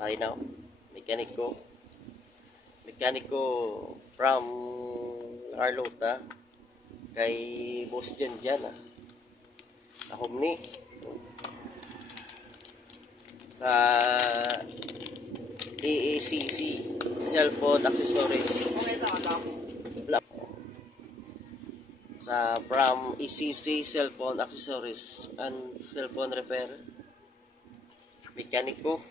Mari na, mekaniko from Carlota kay Boss Jan ahom ni sa AACC Cellphone Accessories sa from ECC Cellphone Accessories and Cellphone Repair mekaniko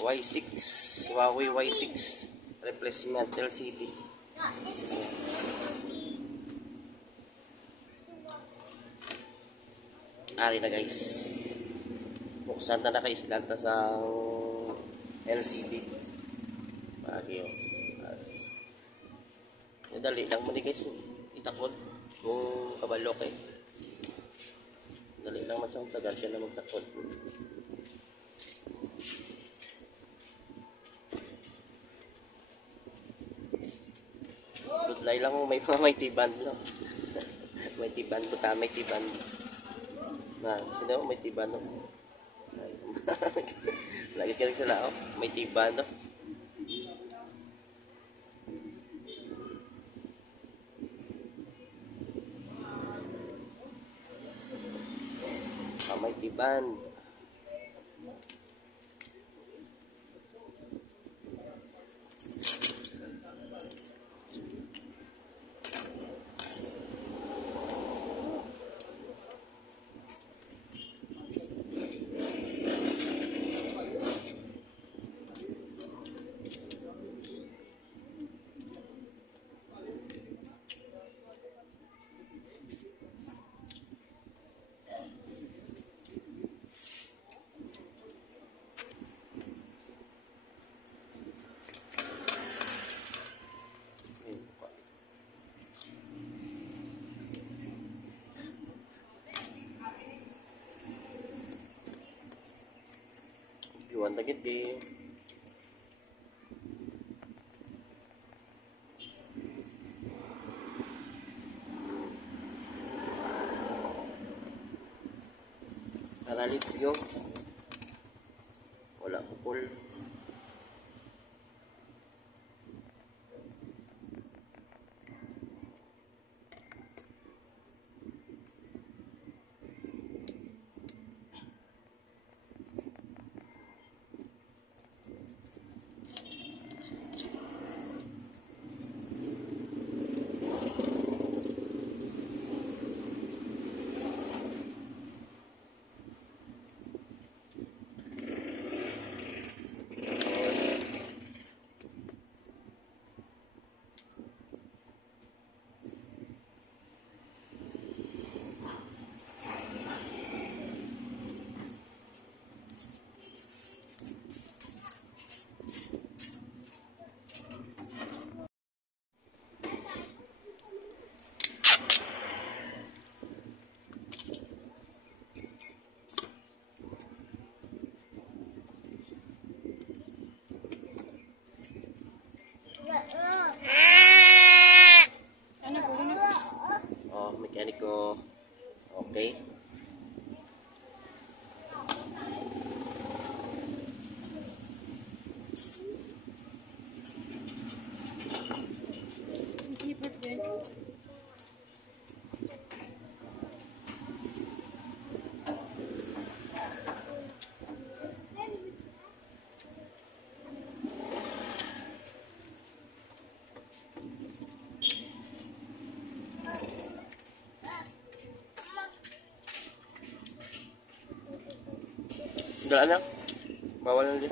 Y6 Huawei Y6 replacement LCD. Ari na guys, buksan na naka-islant na sa LCD bagyo dali lang mo ni guys itakod kung kabalo kay dali lang masang sagal ka na magtakod. Budlay lang mo may tiban no. May tiban buta may tiban na sino may tiban no. Lagi ka rin sila oh may tiban no. May tiban. Iwan na gid Aralit yung wala kupol. Oh, mekaniko. Okay. Dala na. Bawal na din.